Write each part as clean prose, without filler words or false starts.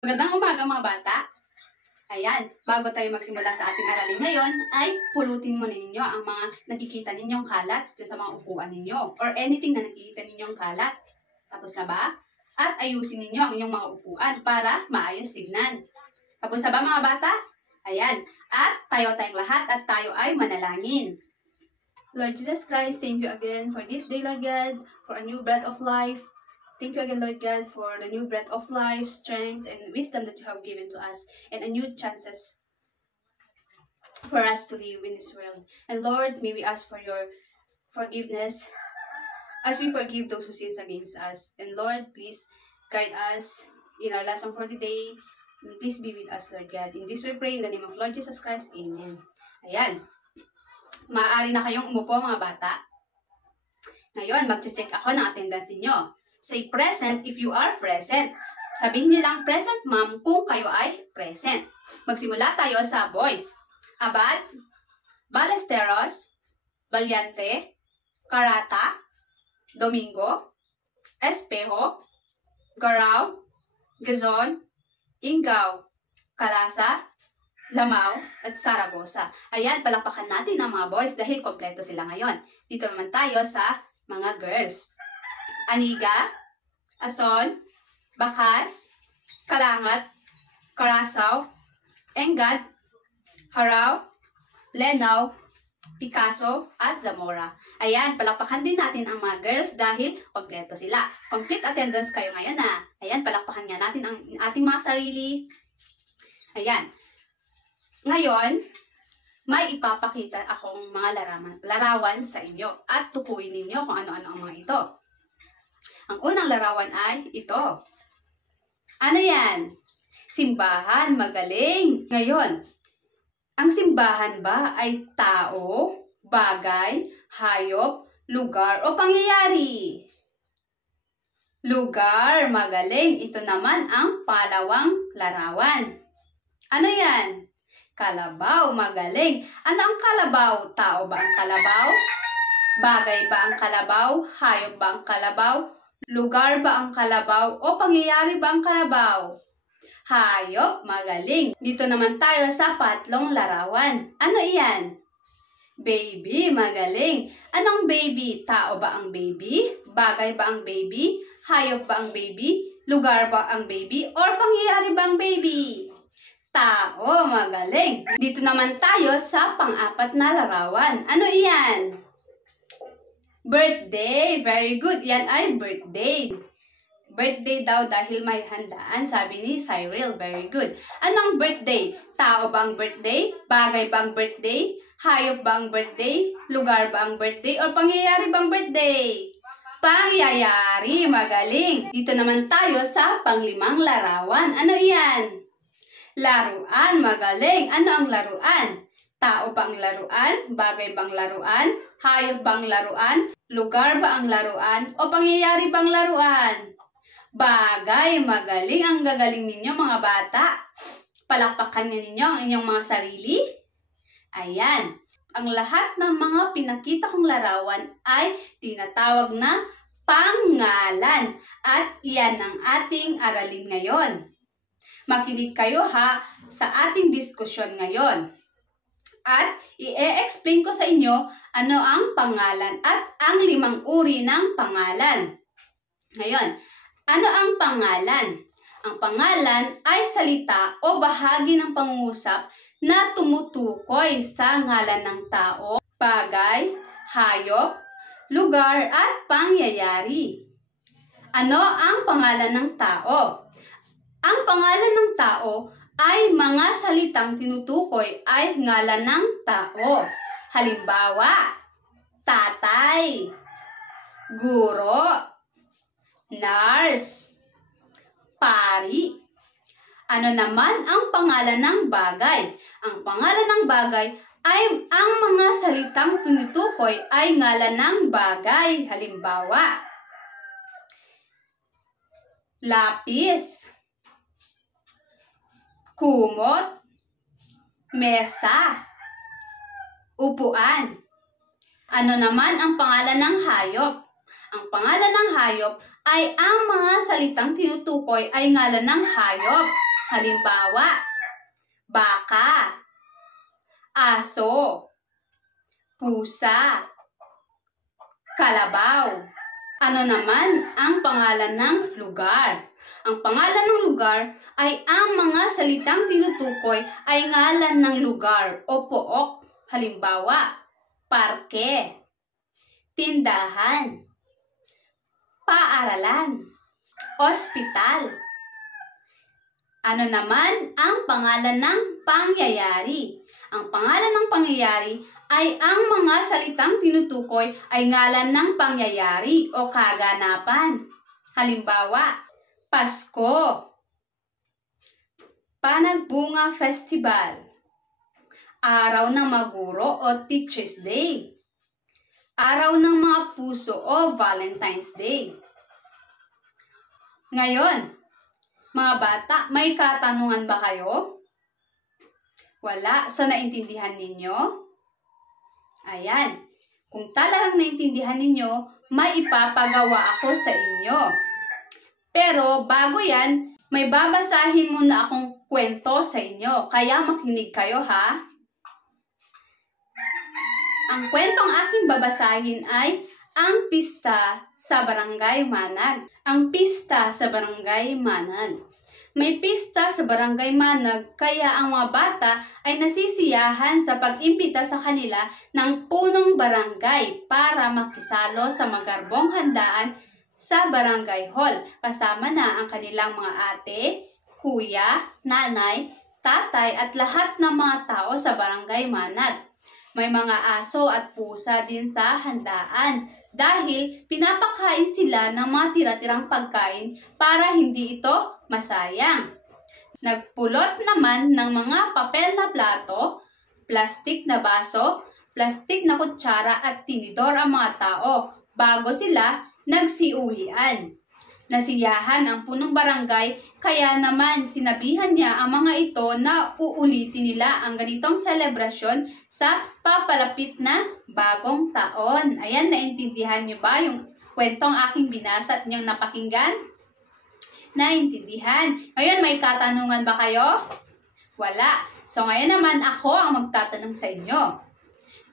Magandang umaga mga bata. Ayan, bago tayo magsimula sa ating aralin ngayon, ay pulutin mo ninyo ang mga nakikita ninyong kalat dyan sa mga upuan ninyo or anything na nakikita ninyong kalat. Tapos na ba? At ayusin ninyo ang inyong mga upuan para maayos tignan. Tapos na ba mga bata? Ayan, at tayo tayong lahat at tayo ay manalangin. Lord Jesus Christ, thank you again for this day, Lord God, for a new breath of life. Thank you again, Lord God, for the new breath of life, strength, and wisdom that you have given to us, and a new chances for us to live in this world. And Lord, may we ask for your forgiveness as we forgive those who sin against us. And Lord, please guide us in our lesson for the day. And please be with us, Lord God. In this we pray in the name of Lord Jesus Christ. Amen. Ayan. Maaari na kayong umupo, mga bata. Ngayon, mag-check ako ng attendance niyo. Say present if you are present. Sabihin niyo lang present, ma'am, kung kayo ay present. Magsimula tayo sa boys. Abad, Ballesteros, Valiente, Carata, Domingo, Espejo, Garao, Gazon, Ingaw, Calasa, Lamao, at Saragosa. Ayan, palakpakan natin ang mga boys dahil kompleto sila ngayon. Dito naman tayo sa mga girls. Aniga, Ason, Bakas, Kalangat, Carasaw, Engad, Haraw, Lenaw, Picasso, at Zamora. Ayan, palakpakan din natin ang mga girls dahil kompleto sila. Complete attendance kayo ngayon na. Ayan, palakpakan nga natin ang ating mga sarili. Ayan. Ngayon, may ipapakita akong mga larawan sa inyo at tukuyin ninyo kung ano-ano ang mga ito. Ang unang larawan ay ito. Ano yan? Simbahan, magaling. Ngayon, ang simbahan ba ay tao, bagay, hayop, lugar o pangyayari? Lugar, magaling. Ito naman ang pangalawang larawan. Ano yan? Kalabaw, magaling. Ano ang kalabaw? Tao ba ang kalabaw? Bagay ba ang kalabaw? Hayop ba ang kalabaw? Lugar ba ang kalabaw? O pangyayari ba ang kalabaw? Hayop, magaling. Dito naman tayo sa patlong larawan. Ano iyan? Baby, magaling. Anong baby? Tao ba ang baby? Bagay ba ang baby? Hayop ba ang baby? Lugar ba ang baby? Or pangyayari ba ang baby? Tao, magaling. Dito naman tayo sa pang-apat na larawan. Ano iyan? Birthday. Very good. Yan ay birthday. Birthday daw dahil may handaan, sabi ni Cyril. Very good. Anong birthday? Tao ba ang birthday? Bagay ba ang birthday? Hayop ba ang birthday? Lugar ba ang birthday? O pangyayari ba ang birthday? Pangyayari. Magaling. Dito naman tayo sa panglimang larawan. Ano iyan? Laruan. Magaling. Ano ang laruan? Tao ba ang laruan? Bagay bang laruan? Hayop bang laruan? Lugar ba ang laruan? O pangyayari bang laruan? Bagay, magaling. Ang gagaling ninyo mga bata. Palakpakan ninyo ang inyong mga sarili. Ayan. Ang lahat ng mga pinakita kong larawan ay tinatawag na pangalan. At iyan ang ating aralin ngayon. Makinig kayo ha sa ating diskusyon ngayon. At i-explain ko sa inyo ano ang pangalan at ang 5 uri ng pangalan. Ngayon, ano ang pangalan? Ang pangalan ay salita o bahagi ng pangungusap na tumutukoy sa ngalan ng tao, bagay, hayop, lugar at pangyayari. Ano ang pangalan ng tao? Ang pangalan ng tao ay mga salitang tinutukoy ay ngalan ng tao. Halimbawa, tatay, guro, nurse, pari. Ano naman ang pangalan ng bagay? Ang pangalan ng bagay ay ang mga salitang tinutukoy ay ngalan ng bagay. Halimbawa, lapis, kumot, mesa, upuan. Ano naman ang pangalan ng hayop? Ang pangalan ng hayop ay ang mga salitang tinutukoy ay ngalan ng hayop. Halimbawa, baka, aso, pusa, kalabaw. Ano naman ang pangalan ng lugar? Ang pangalan ng lugar ay ang mga salitang tinutukoy ay ngalan ng lugar o pook. Halimbawa, parke, tindahan, paaralan, ospital. Ano naman ang pangalan ng pangyayari? Ang pangalan ng pangyayari ay ang mga salitang tinutukoy ay ngalan ng pangyayari o kaganapan. Halimbawa, Pasko, Panagbunga Festival, Araw ng Maguro o Teacher's Day, Araw ng mga Puso o Valentine's Day. Ngayon, mga bata, may katanungan ba kayo? Wala. So, naintindihan ninyo? Ayan. Kung talagang naintindihan ninyo, may ipapagawa ako sa inyo. Pero, bago yan, may babasahin muna akong kwento sa inyo. Kaya makinig kayo, ha? Ang kwentong aking babasahin ay ang pista sa Barangay Manag. Ang pista sa Barangay Manag. May pista sa Barangay Manag, kaya ang mga bata ay nasisiyahan sa pag-imbita sa kanila ng punong barangay para makisalo sa magarbong handaan sa Barangay Hall. Kasama na ang kanilang mga ate, kuya, nanay, tatay at lahat ng mga tao sa Barangay Manag. May mga aso at pusa din sa handaan dahil pinapakain sila ng mga tira-tirang pagkain para hindi ito masayang. Nagpulot naman ng mga papel na plato, plastik na baso, plastik na kutsara at tinidor ang mga tao bago sila nagsiuwian. Nasiyahan ang punong barangay, kaya naman sinabihan niya ang mga ito na uulitin nila ang ganitong selebrasyon sa papalapit na bagong taon. Ayan, naintindihan niyo ba yung kwentong aking binasa at niyong napakinggan? Naintindihan. Ngayon, may katanungan ba kayo? Wala. So, ngayon naman ako ang magtatanong sa inyo.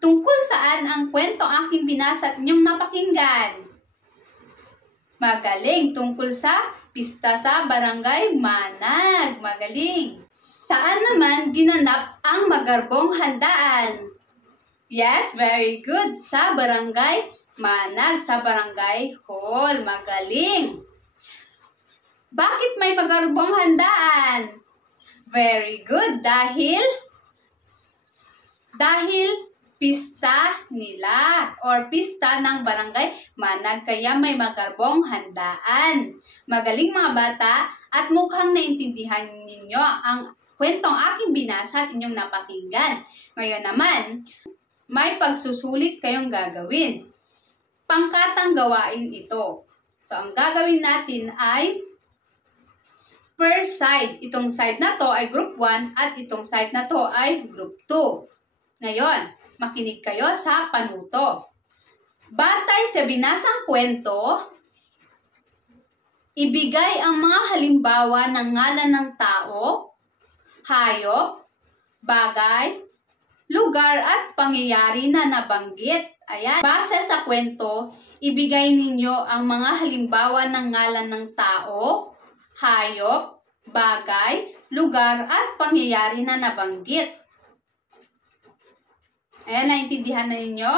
Tungkol saan ang kwentong aking binasa at niyong napakinggan? Magaling. Tungkol sa pista sa Barangay Manag. Magaling. Saan naman ginanap ang magarbong handaan? Yes, very good. Sa Barangay Manag, sa Barangay Hall. Magaling. Bakit may magarbong handaan? Very good. Dahil pista nila or pista ng Barangay Manag, kaya may magarbong handaan. Magaling mga bata, at mukhang naintindihan ninyo ang kwentong aking binasa at inyong napakinggan. Ngayon naman, may pagsusulit kayong gagawin. Pangkatang gawain ito. So, ang gagawin natin ay per side. Itong side na to ay group 1 at itong side na to ay group 2. Ngayon, makinig kayo sa panuto. Batay sa binasang kwento, ibigay ang mga halimbawa ng ngalan ng tao, hayop, bagay, lugar at pangyayari na nabanggit. Ayan. Base sa kwento, ibigay ninyo ang mga halimbawa ng ngalan ng tao, hayop, bagay, lugar at pangyayari na nabanggit. Ayan, naintindihan na ninyo?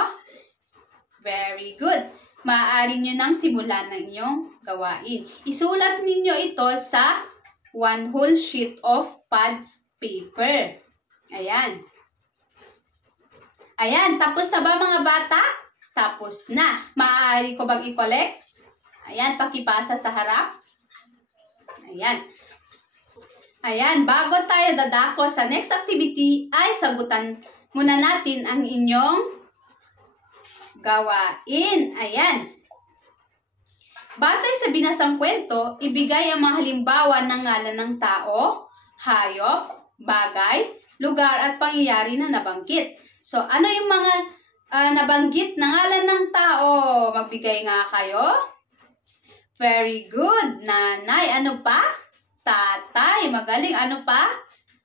Very good. Maaari nyo nang simulan ng inyong gawain. Isulat ninyo ito sa one whole sheet of pad paper. Ayan. Ayan, tapos na ba mga bata? Tapos na. Maaari ko bang i-collect? Ayan, pakipasa sa harap. Ayan. Ayan, bago tayo dadako sa next activity, ay sagutan muna natin ang inyong gawain. Ayan. Batay sa binasang kwento, ibigay ang mga halimbawa ng ngalan ng tao, hayop, bagay, lugar at pangyayari na nabanggit. So, ano yung mga nabanggit na ngalan ng tao? Magbigay nga kayo. Very good. Nanay, ano pa? Tatay, magaling. Ano pa?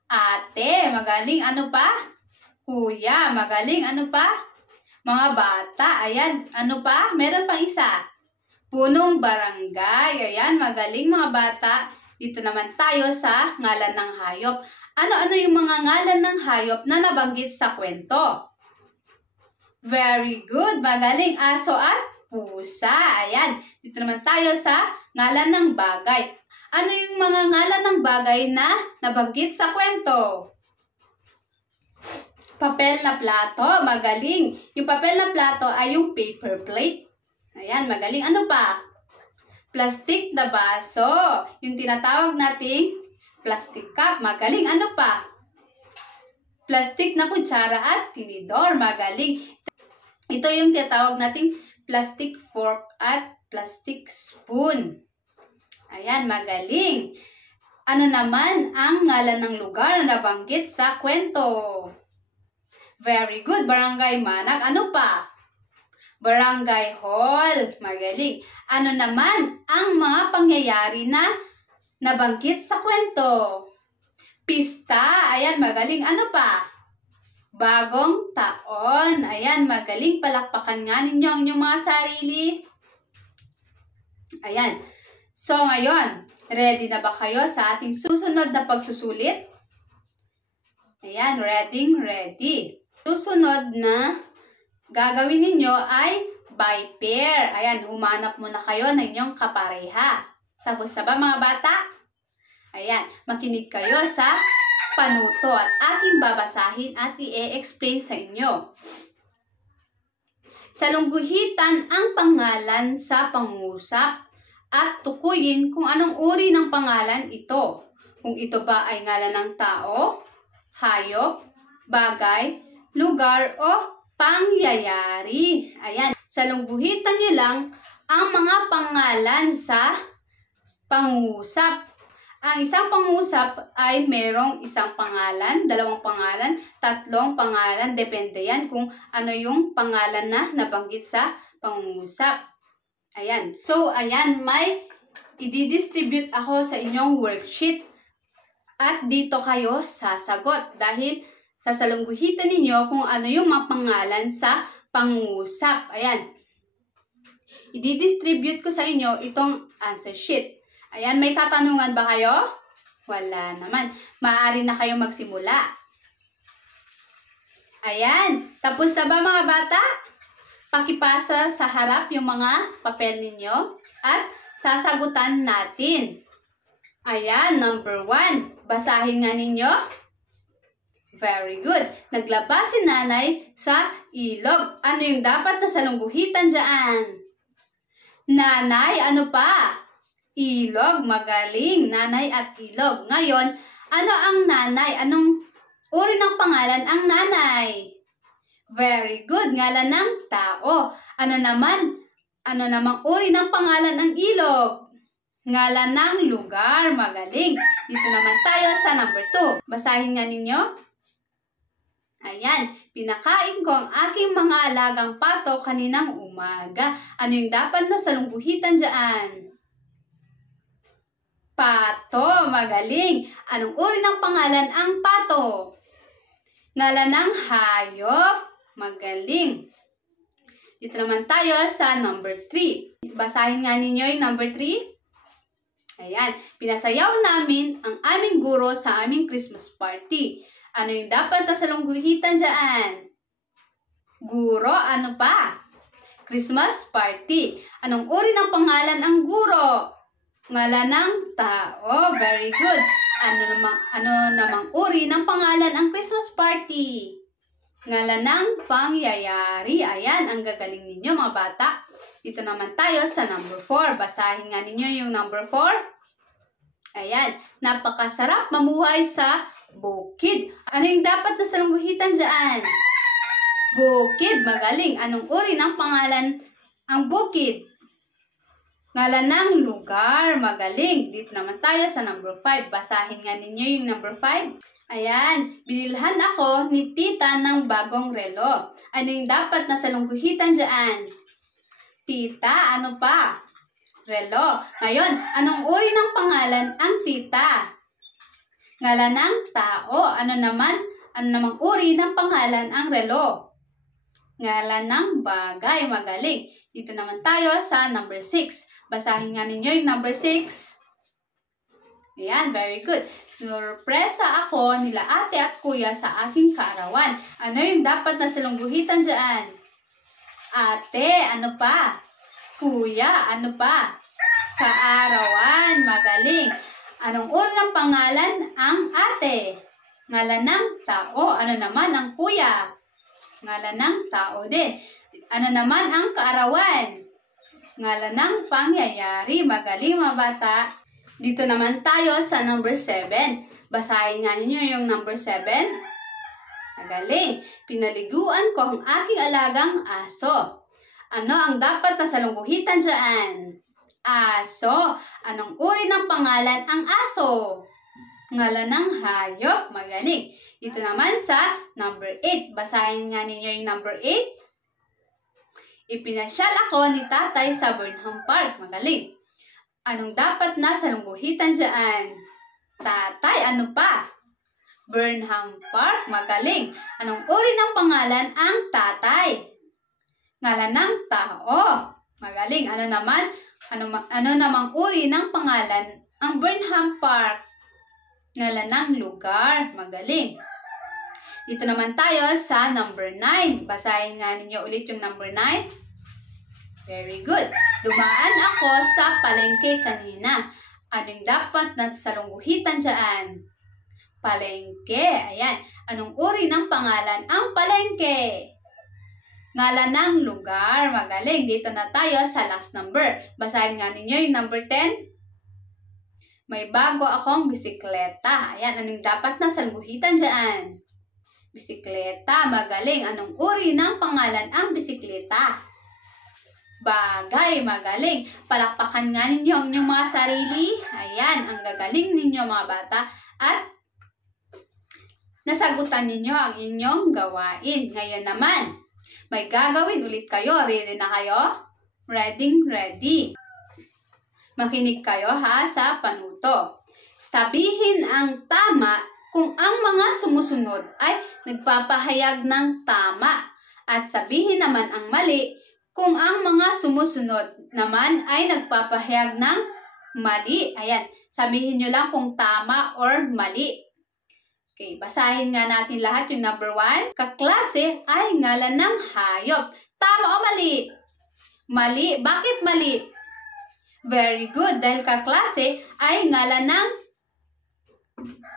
Ate, magaling. Ano pa? Kuya, magaling. Ano pa? Mga bata, ayan. Ano pa? Meron pang isa. Punong barangay. Ayan, magaling mga bata. Dito naman tayo sa ngalan ng hayop. Ano-ano yung mga ngalan ng hayop na nabanggit sa kwento? Very good. Magaling. Aso at pusa. Ayan. Dito naman tayo sa ngalan ng bagay. Ano yung mga ngalan ng bagay na nabanggit sa kwento? Papel na plato. Magaling. Yung papel na plato ay yung paper plate. Ayan. Magaling. Ano pa? Plastic na baso. Yung tinatawag nating plastic cup. Magaling. Ano pa? Plastic na kutsara at tinidor. Magaling. Ito yung tinatawag nating plastic fork at plastic spoon. Ayan, magaling. Ano naman ang ngalan ng lugar na nabanggit sa kwento? Very good. Barangay Manag. Ano pa? Barangay Hall. Magaling. Ano naman ang mga pangyayari na nabanggit sa kwento? Pista. Ayan, magaling. Ano pa? Bagong taon. Ayan, magaling. Palakpakan nga ninyo ang inyong mga sarili. Ayan. So, ngayon, ready na ba kayo sa ating susunod na pagsusulit? Ayan, ready. Susunod na gagawin ninyo ay by pair. Ayan, humanap muna kayo ng inyong kapareha. Tapos na ba mga bata? Ayan, makinig kayo sa panuto at aking babasahin at i-explain sa inyo. Salungguhitan ang pangalan sa pangusap at tukuyin kung anong uri ng pangalan ito. Kung ito ba ay ngalan ng tao, hayop, bagay, lugar o pangyayari. Ayan, salungguhitan nyo lang ang mga pangalan sa pangusap. Ang isang pangusap ay merong isang pangalan, dalawang pangalan, tatlong pangalan. Depende yan kung ano yung pangalan na nabanggit sa pangusap. Ayan. So, ayan, may i-distribute ako sa inyong worksheet. At dito kayo sasagot dahil sasalungguhitan ninyo kung ano yung mga pangalan sa pangusap. Ayan. I-distribute ko sa inyo itong answer sheet. Ayan, may katanungan ba kayo? Wala naman. Maaari na kayong magsimula. Ayan. Tapos na ba mga bata? Pakipasa sa harap yung mga papel ninyo at sasagutan natin. Ayan, number 1. Basahin nga ninyo. Very good. Naglaba si nanay sa ilog. Ano yung dapat na salungguhitan dyan? Nanay, ano pa? Ilog. Magaling. Nanay at ilog. Ngayon, ano ang nanay? Anong uri ng pangalan ang nanay? Very good. Ngalan ng tao. Ano namang uri ng pangalan ng ilog? Ngalan ng lugar. Magaling. Dito naman tayo sa number 2. Basahin nga ninyo. Ayan, pinakain ko ang aking mga alagang pato kaninang umaga. Ano yung dapat na salungguhitan dyan? Pato, magaling. Anong uri ng pangalan ang pato? Ngalan ng hayop, magaling. Dito naman tayo sa number 3. Basahin nga ninyo yung number 3. Ayan, pinasayaw namin ang aming guro sa aming Christmas party. Ano yung dapat na salungguhitan dyan? Guro, ano pa? Christmas party. Anong uri ng pangalan ang guro? Ngalan ng tao. Very good. Ano namang uri ng pangalan ang Christmas party? Ngalan ng pangyayari. Ayan, ang gagaling ninyo mga bata. Dito naman tayo sa number 4. Basahin nga ninyo yung number 4. Ayan, napakasarap mamuhay sa bukid. Ano yung dapat na salungguhitan dyan? Bukid, magaling. Anong uri ng pangalan ang bukid? Ngalan ng lugar, magaling. Dito naman tayo sa number 5. Basahin nga ninyo yung number 5. Ayan, binilhan ako ni tita ng bagong relo. Ano yung dapat na salungguhitan dyan? Tita, ano pa? Relo. Ngayon, anong uri ng pangalan ang tita? Ngalan ng tao. Ano namang uri ng pangalan ang relo? Ngalan ng bagay. Magaling. Dito naman tayo sa number 6. Basahin nga ninyo yung number 6. Ayan, very good. Sorpresa ako nila ate at kuya sa aking kaarawan. Ano yung dapat na salungguhitan dyan? Ate, ano pa? Kuya, ano pa? Kaarawan, magaling. Anong uri ng pangalan ang ate? Ngalan ng tao. Ano naman ang kuya? Ngalan ng tao din. Ano naman ang kaarawan? Ngalan ng pangyayari. Magaling mga bata. Dito naman tayo sa number 7. Basahin nga ninyo yung number 7. Magaling. Pinaliguan ko ang aking alagang aso. Ano ang dapat na salungguhitan dyan? Aso. Anong uri ng pangalan ang aso? Ngalan ng hayop. Magaling. Dito naman sa number 8. Basahin nga ninyo yung number 8. Ipinasyal ako ni tatay sa Burnham Park. Magaling. Anong dapat na salungguhitan dyan? Tatay, ano pa? Burnham Park. Magaling. Anong uri ng pangalan ang tatay? Ngalan ng tao. Magaling. Ano namang uri ng pangalan ang Burnham Park? Ngalan ng lugar. Magaling. Dito naman tayo sa number 9. Basahin nga ninyo ulit yung number 9. Very good. Dumaan ako sa palengke kanina. Anong dapat na salungguhitan dyan? Palengke. Ayan. Anong uri ng pangalan ang palengke? Ngalan ng lugar. Magaling. Dito na tayo sa last number. Basahin nga ninyo yung number 10. May bago akong bisikleta. Ayan. Anong dapat na salungguhitan dyan? Bisikleta. Magaling. Anong uri ng pangalan ang bisikleta? Bagay. Magaling. Palakpakan nga ninyo ang inyong mga sarili. Ayan. Ang gagaling ninyo mga bata. At nasagutan ninyo ang inyong gawain. Ngayon naman, may gagawin ulit kayo. Ready na kayo? Ready. Makinig kayo ha sa panuto. Sabihin ang tama kung ang mga sumusunod ay nagpapahayag ng tama. At sabihin naman ang mali kung ang mga sumusunod naman ay nagpapahayag ng mali. Ayan. Sabihin nyo lang kung tama or mali. Okay, basahin nga natin lahat yung number 1. Kaklase ay ngalan ng hayop. Tama o mali? Mali. Bakit mali? Very good. Dahil kaklase ay ngalan ng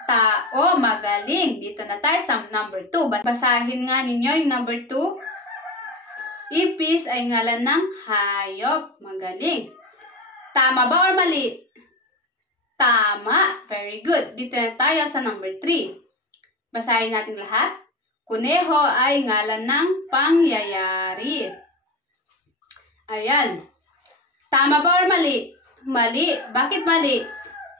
tao. Magaling. Dito na tayo sa number 2. Basahin nga ninyo yung number 2. Ipis ay ngalan ng hayop. Magaling. Tama ba or mali? Tama. Very good. Dito na tayo sa number 3. Basahin natin lahat. Kuneho ay ngalan ng pangyayari. Ayan. Tama ba or mali? Mali. Bakit mali?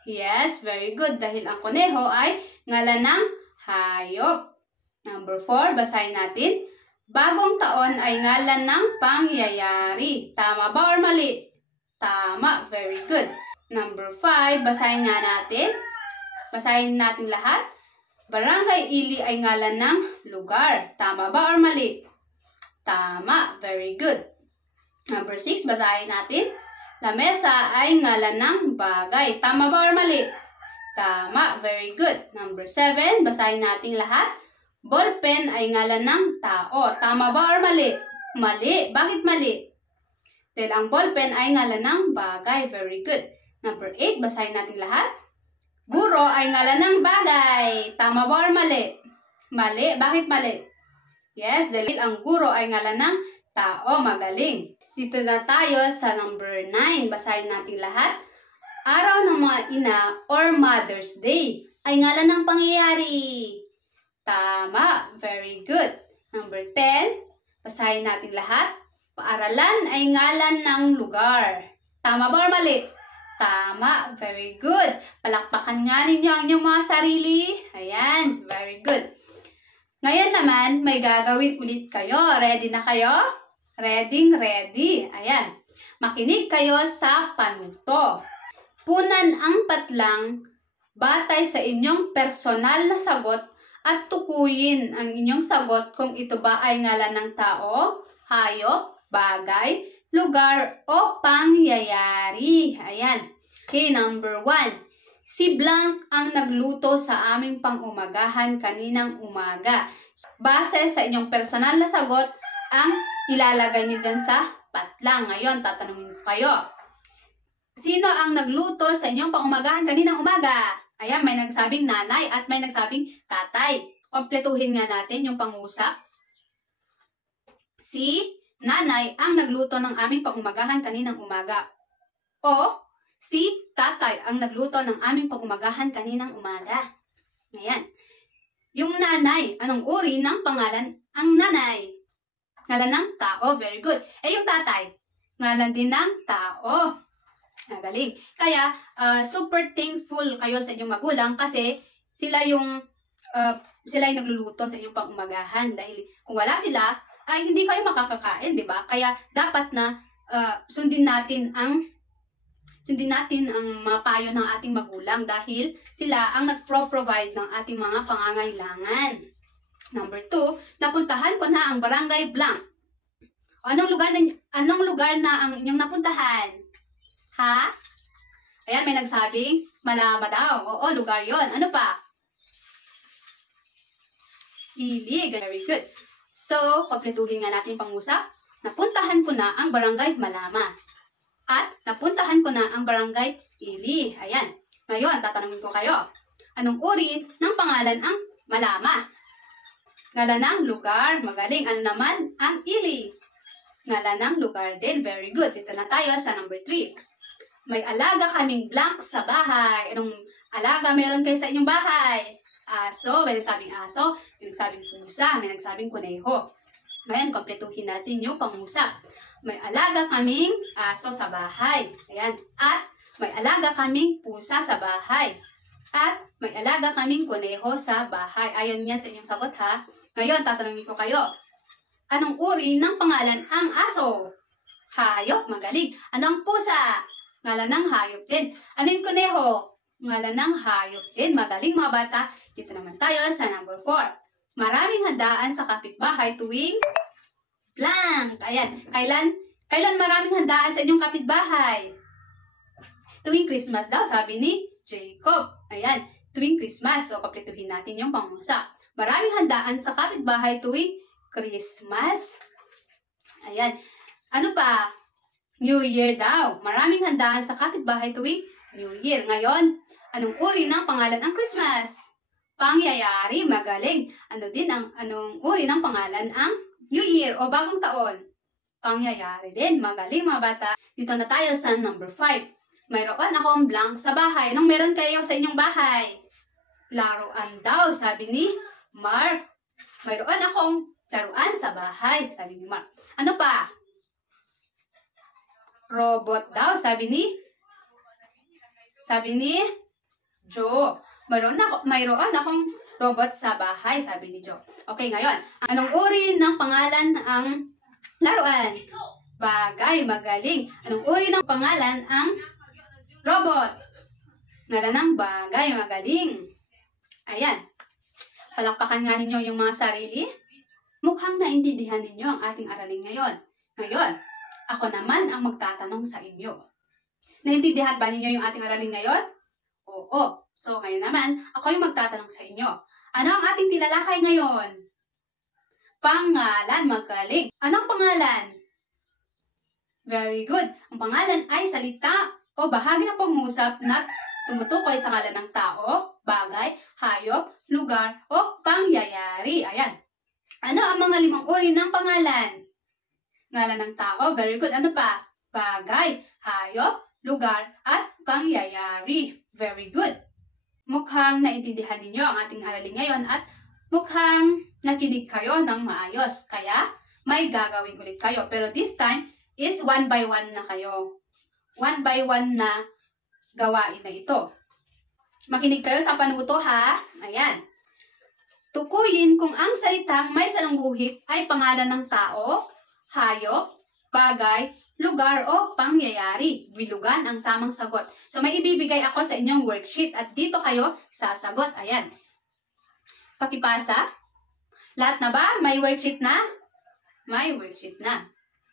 Yes, very good. Dahil ang kuneho ay ngalan ng hayop. Number 4, basahin natin. Bagong taon ay ngalan ng pangyayari. Tama ba or mali? Tama. Very good. Number 5, basahin nga natin. Basahin natin lahat. Barangay Ili ay ngalan ng lugar. Tama ba or mali? Tama. Very good. Number 6, basahin natin. Lamesa ay ngalan ng bagay. Tama ba or mali? Tama. Very good. Number 7, basahin natin lahat. Ballpen ay ngalan ng tao. Tama ba or mali? Mali. Bakit mali? Dahil ang ballpen ay ngalan ng bagay. Very good. Number 8, basahin natin lahat. Guro ay ngalan ng bagay. Tama ba or mali? Mali. Bakit mali? Yes, dahil ang guro ay ngalan ng tao. Magaling. Dito na tayo sa number 9. Basahin natin lahat. Araw ng mga ina or Mother's Day ay ngalan ng pangyayari. Tama. Very good. Number 10. Basahin natin lahat. Paaralan ay ngalan ng lugar. Tama ba or mali? Tama. Very good. Palakpakan nga ninyo ang inyong mga sarili. Ayan. Very good. Ngayon naman, may gagawin ulit kayo. Ready na kayo? Ready. Ayan. Makinig kayo sa panuto. Punan ang patlang batay sa inyong personal na sagot at tukuyin ang inyong sagot kung ito ba ay ngalan ng tao, hayop, bagay, lugar, o pangyayari. Ayan. Okay, number 1. Si Blanc ang nagluto sa aming pang-umagahan kaninang umaga. Base sa inyong personal na sagot, ang ilalagay niyo dyan sa patlang. Ngayon, tatanungin ko kayo. Sino ang nagluto sa inyong pang-umagahan kaninang umaga? Ayan, may nagsabing nanay at may nagsabing tatay. Kompletuhin nga natin yung pangusap. Si nanay ang nagluto ng aming pang-umagahan kaninang umaga. O si tatay ang nagluto ng aming pang-umagahan kaninang umaga. Ayan. Yung nanay, anong uri ng pangalan? Ang nanay. Ngalan ng tao. Very good. Yung tatay, ngalan din ng tao. Magaling. Kaya, super thankful kayo sa inyong magulang kasi sila yung nagluluto sa inyong pang-umagahan. Dahil kung wala sila, ay hindi kayo makakakain, di ba? Kaya, dapat na sundin natin ang mga payo ng ating magulang dahil sila ang nagpro-provide ng ating mga pangangailangan. Number 2, napuntahan ko na ang Barangay Blanc. Anong lugar na ang inyong napuntahan? Ha? Ayan, may nagsabing Malama daw. Oo, lugar yon. Ano pa? Ilig. Very good. So, kompletuhin nga natin pangusap. Napuntahan ko na ang Barangay Malama. At napuntahan ko na ang Barangay Ili. Ayan. Ngayon, tatanungin ko kayo. Anong uri ng pangalan ang Malama? Ngalan ng lugar. Magaling. Ano naman ang Ili? Ngalan ng lugar din. Very good. Dito na tayo sa number 3. May alaga kaming Blanc sa bahay. Anong alaga meron kayo sa inyong bahay? Aso. May nagsabing aso. May nagsabing pusa. May nagsabing kuneho. Ngayon, kompletuhin natin yung pangusap. May alaga kaming aso sa bahay. Ayan. At may alaga kaming pusa sa bahay. At may alaga kaming kuneho sa bahay. Ayon yan sa inyong sagot, ha? Ngayon, tatanungin ko kayo. Anong uri ng pangalan ang aso? Hayop. Magaling. Anong pusa? Ngalan ng hayop din. Ano yung kuneho? Ngalan ng hayop din. Magaling mga bata. Dito naman tayo sa number 4. Maraming handaan sa kapitbahay tuwing blank. Ayan. Kailan maraming handaan sa inyong kapitbahay? Tuwing Christmas daw, sabi ni Jacob. Ayan. Tuwing Christmas. So, kompletuhin natin yung pangusap. Maraming handaan sa kapitbahay tuwing Christmas. Ayan. Ano pa? New Year daw. Maraming handaan sa kapitbahay tuwing New Year. Ngayon, anong uri ng pangalan ang Christmas? Pangyayari. Magaling. Anong uri ng pangalan ang New Year o bagong taon? Pangyayari din. Magaling mga bata. Dito na tayo sa number 5. Mayroon akong Blanc sa bahay. Anong meron kayo sa inyong bahay? Laruan daw, sabi ni Mark. Mayroon akong laruan sa bahay, sabi ni Mark. Ano pa? Robot daw, sabi ni Joe. Mayroon akong robot sa bahay, sabi ni Joe. Okay, ngayon. Anong uri ng pangalan ang laruan? Bagay. Magaling. Anong uri ng pangalan ang robot? Ngalan ng bagay. Magaling. Ayan. Palakpakan nga ninyo yung mga sarili. Mukhang naintindihan ninyo ang ating aralin ngayon. Ngayon, ako naman ang magtatanong sa inyo. Naintindihan ba ninyo yung ating aralin ngayon? Oo. So, ngayon naman, ako yung magtatanong sa inyo. Ano ang ating tilalakay ngayon? Pangalan. Magaling. Anong pangalan? Very good. Ang pangalan ay salita o bahagi ng pangusap na tumutukoy sa ngalan ng tao, bagay, hayop, lugar, o pangyayari. Ayan. Ano ang mga 5 uri ng pangalan? Ngalan ng tao. Very good. Ano pa? Bagay, hayop, lugar, at pangyayari. Very good. Mukhang naintindihan ninyo ang ating aralin ngayon at mukhang nakinig kayo ng maayos. Kaya, may gagawin ulit kayo. Pero this time is 1 by 1 na kayo. 1 by 1 na gawain na ito. Makinig kayo sa panuto, ha? Ayan. Tukuyin kung ang salitang may salungguhit ay pangalan ng tao, hayop, bagay, lugar o pangyayari. Bilugan ang tamang sagot. So may ibibigay ako sa inyong worksheet at dito kayo sasagot. Ayan. Pakipasa. Lahat na ba? May worksheet na? May worksheet na.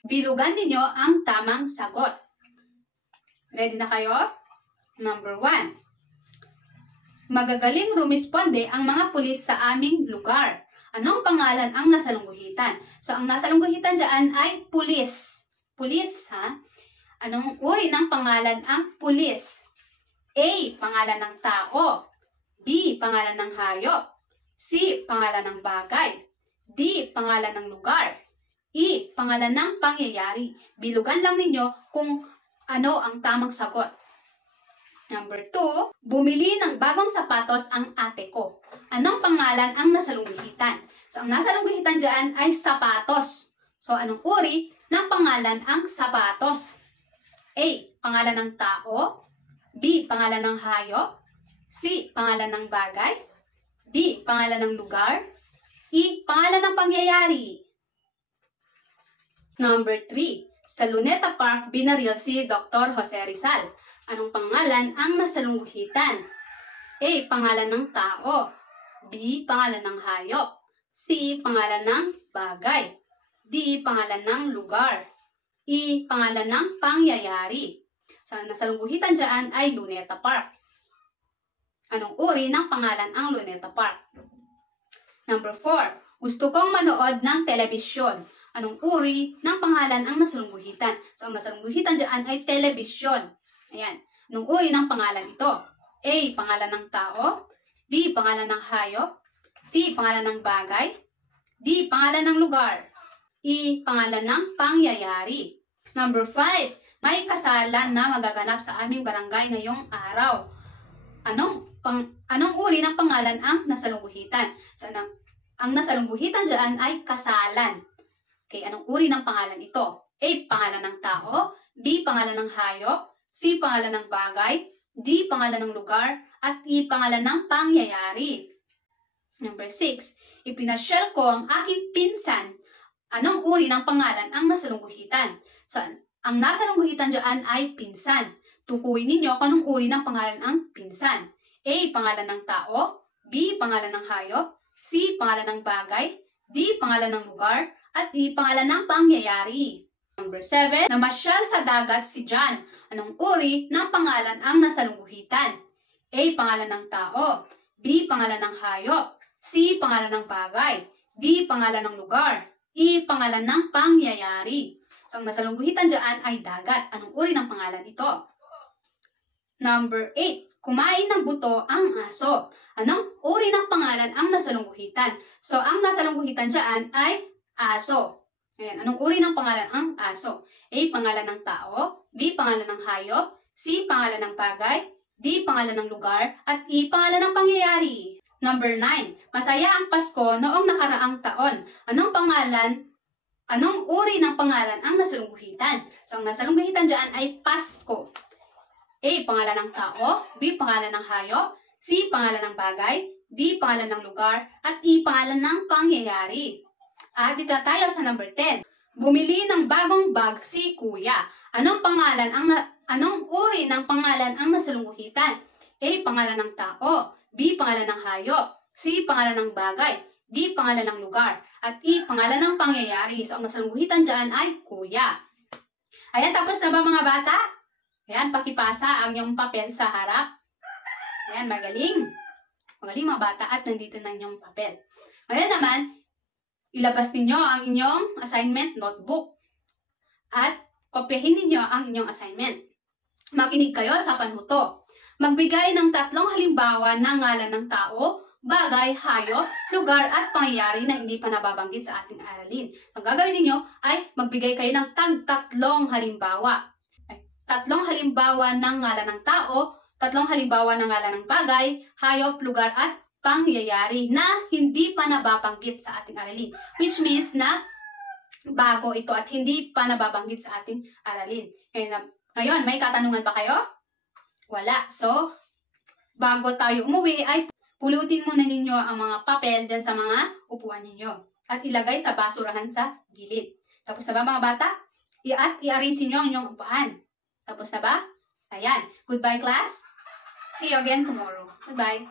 Bilugan ninyo ang tamang sagot. Ready na kayo? Number 1. Magagaling rumisponde ang mga pulis sa aming lugar. Anong pangalan ang nasalungguhitan? So, ang nasalungguhitan dyan ay pulis. Pulis, ha? Anong uri ng pangalan ang pulis? A. Pangalan ng tao. B. Pangalan ng hayop. C. Pangalan ng bagay. D. Pangalan ng lugar. E. Pangalan ng pangyayari. Bilugan lang ninyo kung ano ang tamang sagot. Number 2. Bumili ng bagong sapatos ang ate ko. Anong pangalan ang nasalungguhitan? So, ang nasalungguhitan dyan ay sapatos. So, anong uri ng pangalan ang sapatos? A. Pangalan ng tao. B. Pangalan ng hayop. C. Pangalan ng bagay. D. Pangalan ng lugar. E. Pangalan ng pangyayari. Number 3. Sa Luneta Park, binaril si Dr. Jose Rizal. Anong pangalan ang nasalungguhitan? A. Pangalan ng tao. B. Pangalan ng hayop. C. Pangalan ng bagay. D. Pangalan ng lugar. E. Pangalan ng pangyayari. Sa nasalungguhitan dyan ay Luneta Park. Anong uri ng pangalan ang Luneta Park? Number 4. Gusto kong manood ng telebisyon. Anong uri ng pangalan ang nasalungguhitan? So, ang nasalungguhitan dyan ay telebisyon. Ayan. Anong uri ng pangalan ito? A. Pangalan ng tao. B. Pangalan ng hayop. C. Pangalan ng bagay. D. Pangalan ng lugar. E. Pangalan ng pangyayari. Number 5. May kasalan na magaganap sa aming barangay ngayong araw. Anong uri ng pangalan ang nasalungguhitan? So, ang nasalungguhitan dyan ay kasalan. Okay, anong uri ng pangalan ito? A. Pangalan ng tao. B. Pangalan ng hayop. C. Pangalan ng bagay. D. Pangalan ng lugar. At E. Pangalan ng pangyayari. Number 6. Ipinasyal ko ang aking pinsan. Anong uri ng pangalan ang nasalungguhitan? So, ang nasalungguhitan dyan ay pinsan. Tukuyin ninyo kung anong uri ng pangalan ang pinsan. A. Pangalan ng tao. B. Pangalan ng hayop. C. Pangalan ng bagay. D. Pangalan ng lugar. At E. Pangalan ng pangyayari. Number 7. Namasyal sa dagat si John. Anong uri ng pangalan ang nasalungguhitan? A. Pangalan ng tao. B. Pangalan ng hayop. C. Pangalan ng bagay. D. Pangalan ng lugar. E. Pangalan ng pangyayari. So, ang nasalungguhitan dyan ay dagat. Anong uri ng pangalan ito? Number 8. Kumain ng buto ang aso. Anong uri ng pangalan ang nasalungguhitan? So, ang nasalungguhitan dyan ay aso. Ayan, anong uri ng pangalan ang aso? A. Pangalan ng tao. B. Pangalan ng hayop. C. Pangalan ng bagay. D. Pangalan ng lugar. At E. Pangalan ng pangyayari. Number 9. Masaya ang Pasko noong nakaraang taon. Anong uri ng pangalan ang nasalungguhitan? So, ang nasalungguhitan dyan ay Pasko. A. Pangalan ng tao. B. Pangalan ng hayop. C. Pangalan ng bagay. D. Pangalan ng lugar. At E. Pangalan ng pangyayari. At dito tayo sa number 10. Bumili ng bagong bag si Kuya. Anong uri ng pangalan ang nasalungguhitan? A. Pangalan ng tao. B. Pangalan ng hayop. C. Pangalan ng bagay. D. Pangalan ng lugar. At E. Pangalan ng pangyayari. So, ang nasalungguhitan dyan ay Kuya. Ayan, tapos na ba mga bata? Ayan, pakipasa ang inyong papel sa harap. Ayan, magaling. Magaling mga bata at nandito na inyong papel. Ngayon naman, ilabas ninyo ang inyong assignment notebook. At kopyahin ninyo ang inyong assignment. Makinig kayo sa panuto. Magbigay ng 3 halimbawa ng ngalan ng tao, bagay, hayop, lugar at pangyayari na hindi pa nababanggit sa ating aralin. Ang gagawin ninyo ay magbigay kayo ng 3 halimbawa. 3 halimbawa ng ngalan ng tao, 3 halimbawa ng ngalan ng bagay, hayop, lugar at pangyayari na hindi pa nababanggit sa ating aralin. Which means na bago ito at hindi pa nababanggit sa ating aralin. Ngayon, may katanungan pa kayo? Wala. So, bago tayo umuwi ay pulutin muna ninyo ang mga papel dyan sa mga upuan ninyo. At ilagay sa basurahan sa gilid. Tapos na ba mga bata? At i-arrange nyo ang inyong upuan. Tapos na ba? Ayan. Goodbye, class. See you again tomorrow. Goodbye.